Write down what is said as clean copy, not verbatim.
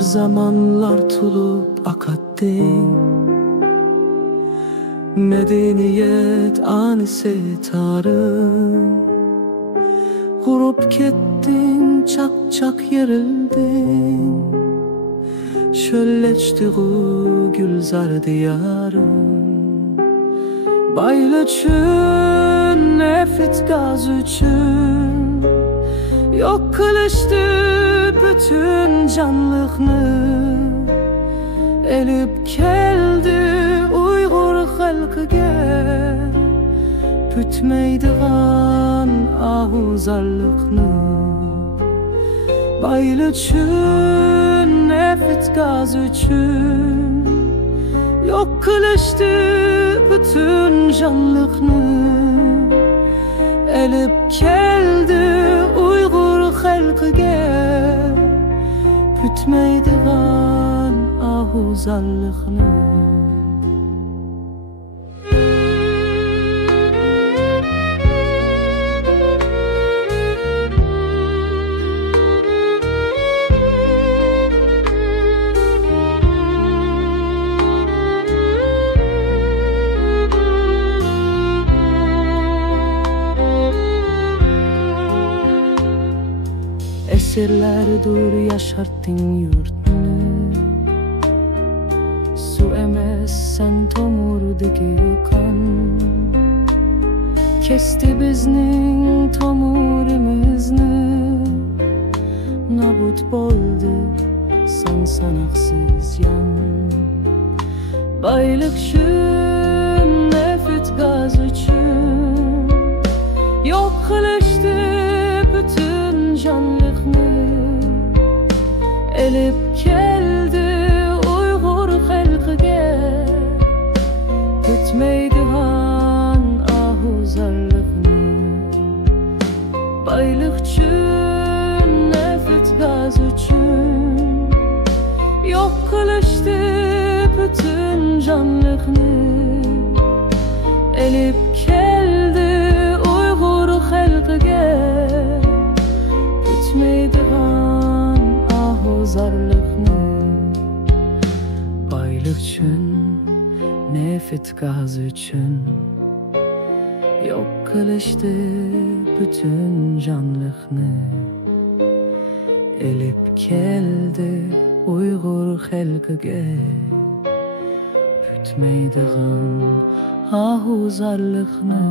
zamanlar tulup akatdi, medeniyet anisi tarım. Kurup kettin, çak çak yerildin, şölleçtiği gülzar diyarım. Bayıl üçün, nefret gaz üçün, yok kılıştı bütün canlıqni. Elip keldi Uygur halkıga, bütmeydiğen ahuzarlıqni. Bayıl üçün, nefret gaz üçün, yok kılıştı bütün canlıqni. Elip keldi Uygur halkıga, bütmeydiğen ahuzarlıqni. Esirlerdir yaşarttın yurtunu, su emezsen tomurdaki kan. Kesti bizning tomurimizni, nabut boldu san sanaqsiz yan. Baylık üçün, nefret gaz üçün, yok kılıştı bütün canlıqni. Elip keldi Uygur halkıga, bütmeydiğen ahuzarlıqni. Baylık üçün, nefret gaz üçün, yok kılıştı bütün canlıqni. Elip keldi Uygur halkıga, bütmeydiğen ahuzarlıqni. Baylık üçün, nefret gaz üçün, yok kılıştı bütün canlıqni. Elip keldi Uygur halkıga, bütmeydiğen ahuzarlıqni.